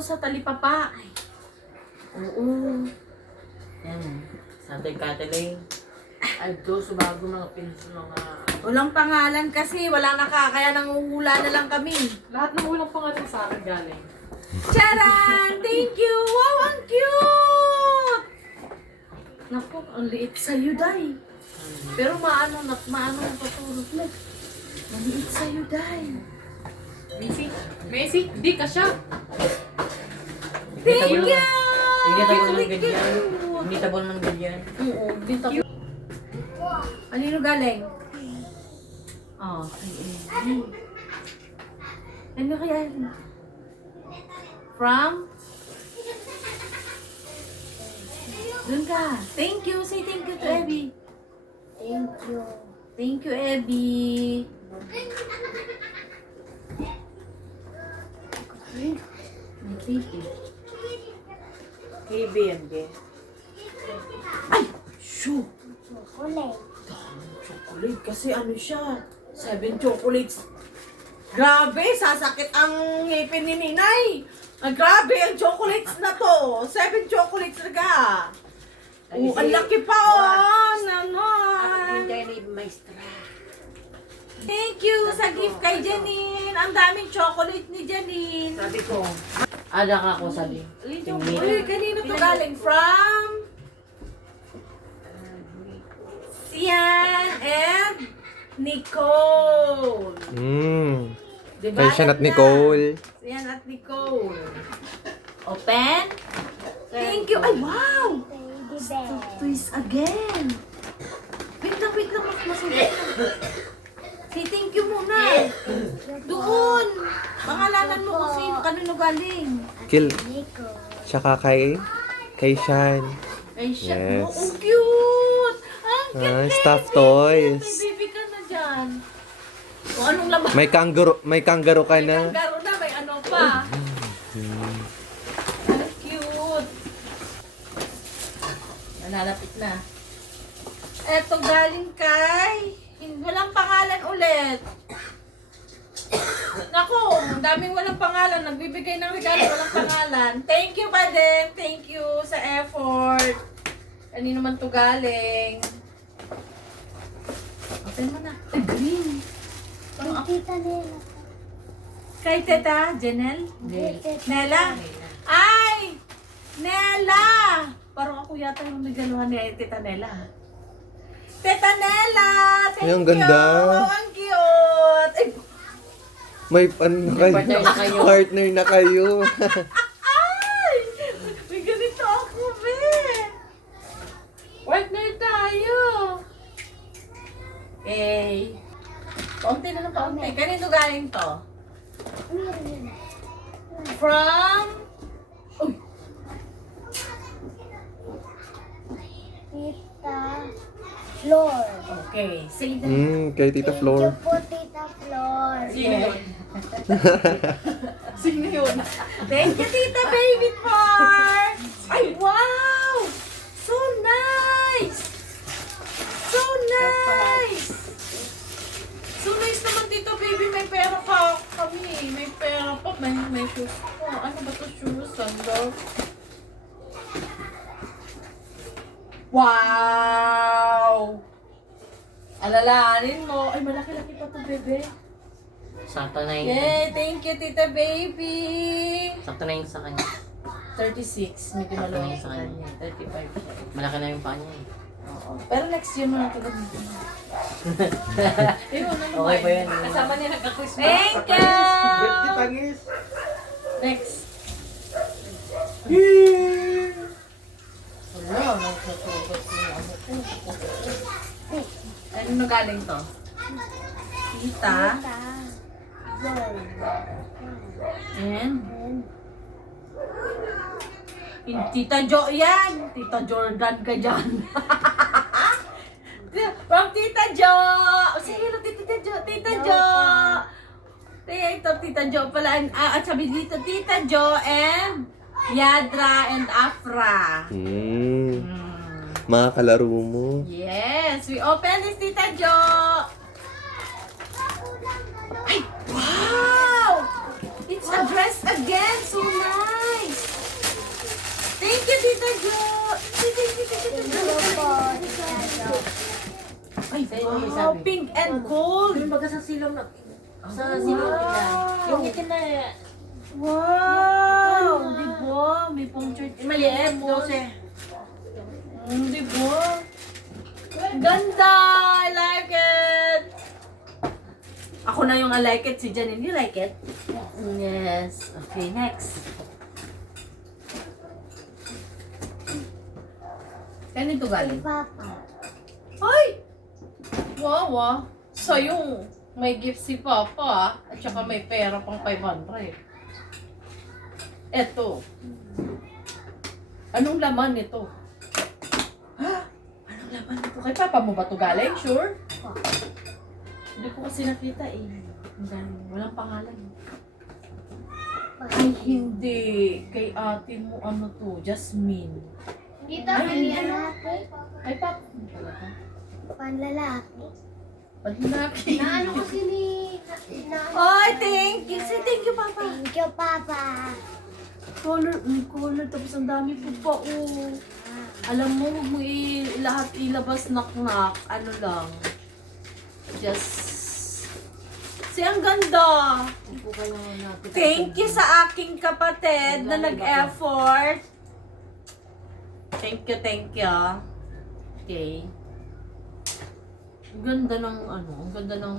sa talipapa. Oo. Yan. Sa ating Katelay. Ay, doon bago mga pinso mga... Walang pangalan kasi, wala kaya nanguhula na lang kami. Lahat ng ulang pangalan sa akin galing. Charan! Thank you! Wow, ang cute! Naku, ang liit sa'yo, Day. Pero maano patulog na. Maliit sa'yo, Day. Messi, di ka siya. Thank you! Hindi tabo naman Thank ganyan. you. Hindi tabo naman ganyan. Oo, dito. Anino galing? Oh, ay. Ano kaya? From? Doon ka. Thank you. Say thank you to Abby. Thank you. Thank you, Abby. KBMG. Ay! Shoo! Chocolate. Chocolate kasi ano siya? 7 chocolates. Grabe! Sasakit ang ngipin ni Ninay. Grabe ang chocolates na to. 7 chocolates na. Oh, ang laki pa oh! Naman! Hindi ni Maestra. Thank you sa gift kay Janine. Ang daming chocolate ni Janine. Sabi ko, Ada ka ako sabi. Uy, kanino to galing? From? Sian and Nicole. Diba? Kay Sian at Nicole. Sian at Nicole. Open. Thank you. Ay, wow! Baby bear. Twist again. Wait lang. Masulit lang. Say thank you muna. Doon. Pangalanan mo kung sino, kanino galing. Kill. Nico. Tsaka kay Sian. Ay, siya. Yes. Oh, ang cute. Ang cute. Stuffed toys. May baby ka na dyan. Kung anong laban. May kangaroo ka May na. kanggaro na, may ano pa. Ang cute. Nalalapit na. Eto galing kay... Walang pangalan ulit. Naku, ang daming walang pangalan. Nagbibigay ng regalo, walang pangalan. Thank you pa din. Thank you sa effort. Kanino man to galing. Open mo na. Ay, green. Ang tita nila. Kay Teta Janelle? Nela? Ay! Nela! Parang ako yata yung nagaluhan ni Teta Nela. Teta Nela! Thank Ay, ang ganda. you! Wow, ang cute! Ay, May ano na Partner na kayo. Partner na kayo. ay! May ganito ako, be! Partner tayo! Okay. Paunti na lang, paunti. Kanino galing to? From... Uy! Tita Flor. Okay. Say the... Kay Tita Thank Flor. you po, Tita Flor. Sino yun? sino yun? Thank you, Tita Baby Par! Ay, wow! So nice! So nice! So nice naman, Tita Baby. May pera pa kami. May pera pa. May shoes pa. Ano ba ito? Shoes? Sandal? Wow! Alalahanin mo. Ay, malaki-laki pa to, bebe. Sakto na yun. Yay! Thank you, Tita Baby! Sakto na yun sa kanya. 36. Medyo malaki Sakto sa na yun kanya. 35. Malaki na yung paa niya eh. Oo. Pero next year mo na ito gamitin. Ayun, ano Okay pa yan. Kasama niya nagka-Christmas. Thank you! Tangis. Next. Wala, nagsusugot niya ako ko. Ano na galing to? Tita. Tita Flor. And? Tita Jo yan. Tita Jordan ka dyan. From Tita Jo. Sige na, Tita Jo. Tita Jo. Kaya ito, Tita Jo pala. At sabi dito, Tita Jo and Yadra and Afra. Mga kalaro mo. Yes, we open this, Tita Jo. Ay, wow! It's a dress again. So nice. Wow, pink and gold. Yung baga sa silong na... Sa silong nila. Yung itim na... Wow! Di ba? May punctured Maliit, mo. 12. Di ba? Ganda! I like it! Ako na yung I like it. Si Janine, you like it? Yes. Okay, next. Kanito Kay galing? Papa. Ay! Wow, ah. Sa'yo. May gift si Papa, ah. At saka may pera pang 500. Eto. Anong laman nito? Anong laman nito? Kay Papa mo ba ito galing? Sure? Hindi ko kasi nakita eh. Ang galing. Walang pangalan. Ay, hindi. Kay ate mo ano to? Jasmine. Tita, Ay, may ano? lalaki. Ay, Papa. Ano pala to? Panlalaki. Panlaki. Naano kasi ni... Ay, thank you. Say thank you, Papa. Thank you, Papa. Color, may color. Tapos ang dami po pa, oh. Alam mo, huwag mo lahat ilabas nak-nak. Ano lang. Just... Si ang ganda. Thank you sa aking kapatid na nag-effort. Thank you, thank you. Okay. Ang ganda ng ano, ang ganda ng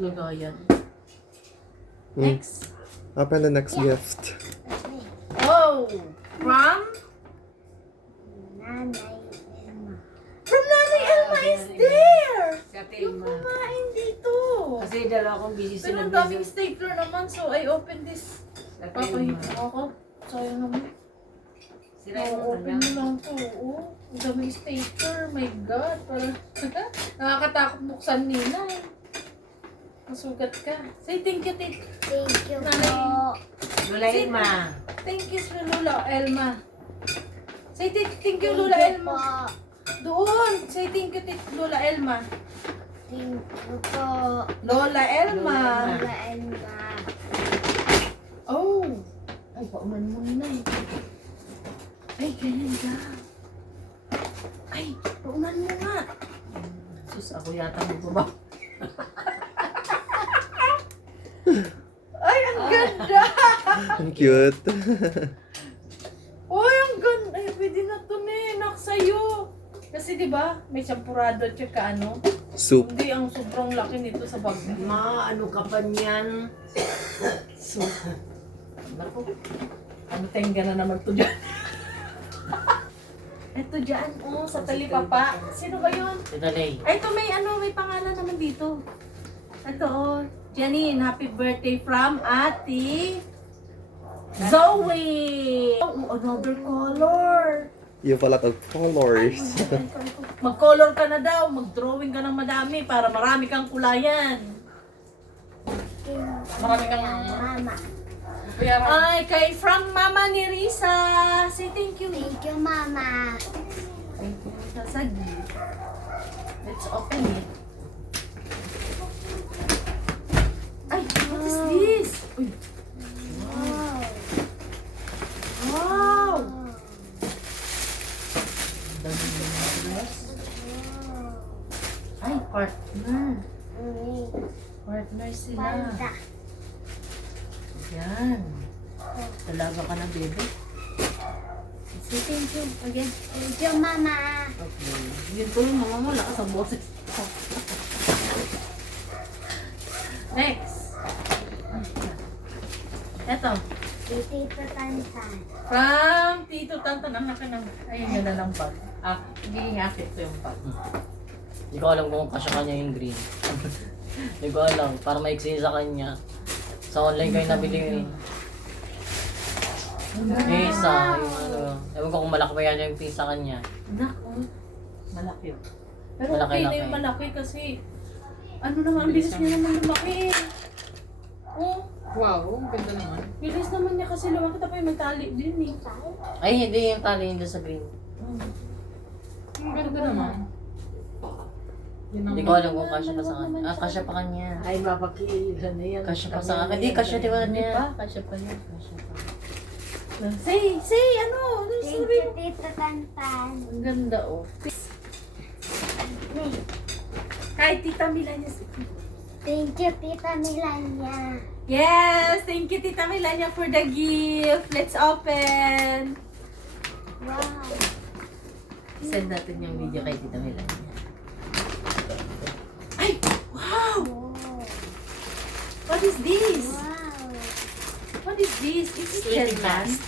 lagayan. Next. Open the next gift. Oh! From? Nanay Elma. From Nanay Elma is there! Sa Yung kumain dito. Kasi dalawa kong busy Pero sila. ang daming stapler naman, so I open this. Papahin ako. Sayang naman. Sila yung Open mo lang to. Oh, ang daming stapler. My God. Parang nakakatakot buksan nila. Masugat ka. Say thank you, thank you. Thank you Nanay. po. Lulayin ma. Thank you sa Lola Elma. Say thank you, Lola Thank you Elma. po. Doon. Say thank you, Lola Elma. Thank you po. Lola Elma. Lola Elma. Oh. Ay, paunan mo na eh. Ay, ganyan ka. Ay, paunan mo nga. Sus, ako yata mo ba? Ay, ang ganda! Ang cute. Uy, ang ganda! Ay, pwede na to, Nenak, sa'yo. Kasi di ba may sampurado at saka ano? Soup. Hindi, ang sobrang laki nito sa bag mo. Ma, ano ka pa niyan? So, naku, ano tenga na naman to dyan? Ito dyan, oh, sa talipapa. Sino ba yun? Tidalay. Ay, ito may ano, may pangalan naman dito. Ito, oh, Janine, happy birthday from Ate Zoe! Oh, another color. You have a lot of colors. Mag-color ka na daw, mag-drawing ka ng madami para marami kang kulayan. Marami kang... Mama. Ay, kay from Mama ni Risa. Say thank you. Thank you, Mama. Thank you sa sagi. Let's open it. Ay, what is this? Uy, Wow. wow! Ay, partner. Partner sila. Panda. Yan. Talaga ka na, baby. Say thank you again. Thank you, Mama. Okay. Yun ko yung mamamula ka sa boses. Next. Eto. Tito Tantan. From Tito Tantan. Ang laki ng... Ayun, yun na lang bag. Ah, hindi hapit ko yung bag. Hindi ko alam kung kasya kanya yung green. Hindi ko alam. Para maiksi sa kanya. Sa online kayo nabili yun. Yung isa, yung ano. Ewan ko kung malaki ba yan yung piece sa kanya. Nako. Malaki. Pero Malaki, okay na laki. yung malaki kasi... Ano naman, ang bilis niya naman lumaki. Oh, Wow, ang ganda naman. bilis naman niya kasi lumaki. Tapos may tali din eh. Ay, hindi yung tali hindi sa green. Ang ganda naman. Yun Hindi ko alam kung kasya pa sa kanya. Ah, kasya pa kanya. Ay, mapakiilan na yan. Kasya pa sa kanya. Hindi, kasya di ba niya? Kasya pa niya. Kasya pa. Say, ano? Ano yung Thank story you, mo? Tito Tantan. Ang ganda oh. Kay Tita Melania. Thank you, Tita Melania. Yes! Thank you, Tita Melania, for the gift. Let's open. Wow. Send natin yung video kay Tita Melania. Ay! Wow! Wow. What is this? Wow. What is this? Is it Sleeping headband? mask.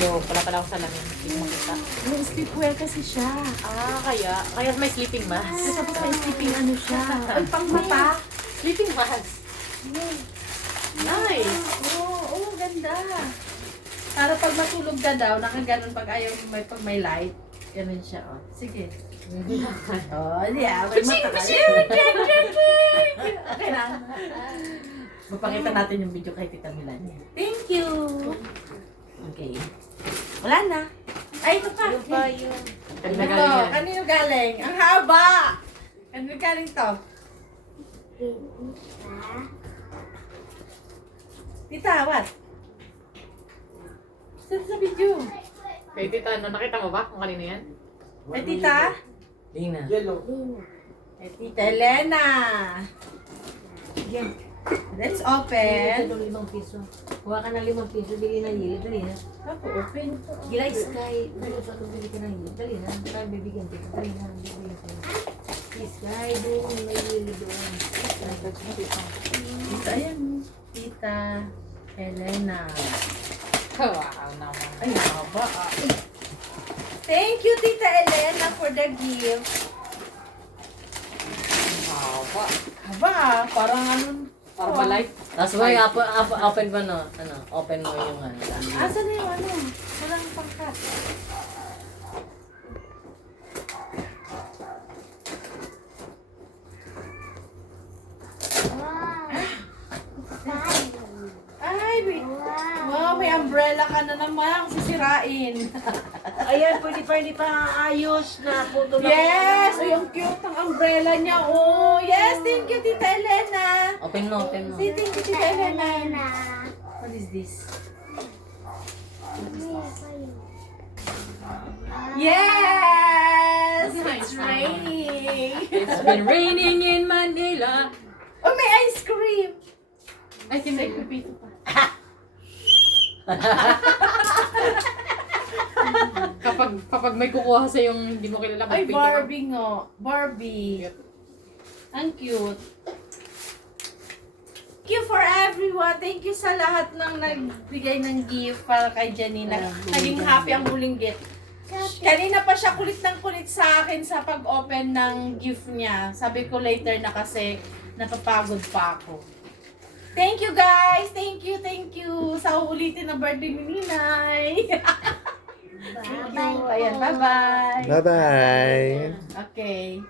Yo, pala ako sa lamin. Hindi mo makita. May sleepwear kasi siya. Kaya may sleeping mask. Tapos may sleeping ano siya. Ay, pang mata. Sleeping mask. Nice. Oo, ganda. Para pag matulog ka daw, nakaganon pag ayaw pag may light. Ganun siya, oh. Sige. Oh, yeah. May mata ka. Okay na. Mapakita natin yung video kay Tita Melania. Thank you. Okay. Wala na. Ay, ito pa. Kanina Ito, galing yan. kanino galing? Ang haba! Kanino galing to? Tita, what? Saan sa video? Kay tita, ano, nakita mo ba kung kanina yan? Ay, tita? Lina. Lina. Ay, tita Elena. Yan. Let's open. Ito 5 piso. Kuha ka ng 5 piso, bili ng hili. Dali na. Ako, open. Gilay Sky. Dali sa bili ka ng hili. Dali na. Tayo bibigyan kita. Dali na. Bibigyan ka. Si Sky doon. May hili doon. Tita, ayan. Tita Elena. Wow naman. Ay, haba. Thank you, Tita Elena, for the gift. Haba. Haba, parang ano. Para malike. Tapos boy, open mo no? Ano? Open mo yung ano. Asan na yung ano? Walang pangkat. Wow. Fun. Ay, wait. Wow. Wow, may umbrella ka na naman. Sisirain. Ayan, pwede pa hindi pa ayos na photo lang. Yes! Ay, ang cute ng umbrella niya. Oh, yes! Thank you, Tita Elena. Open mo, open mo. Say thank you, Tita Elena. Elena. What is this? Yes! It's raining. It's been raining in Manila. Oh, may ice cream. Ay, kinay pipito pa. kapag may kukuha sa yung hindi mo kilala, Ay, magpito ka. Barbie nga. Barbie. Ang cute. Thank you for everyone. Thank you sa lahat ng nagbigay ng gift para kay Janina. Naging happy ang huling gift. Kanina pa siya kulit ng kulit sa akin sa pag-open ng gift niya. Sabi ko later na kasi napapagod pa ako. Thank you guys! Thank you, thank you! Sa uulitin na birthday ni Ninay. Thank you. Ayan, bye-bye. Bye-bye. Okay.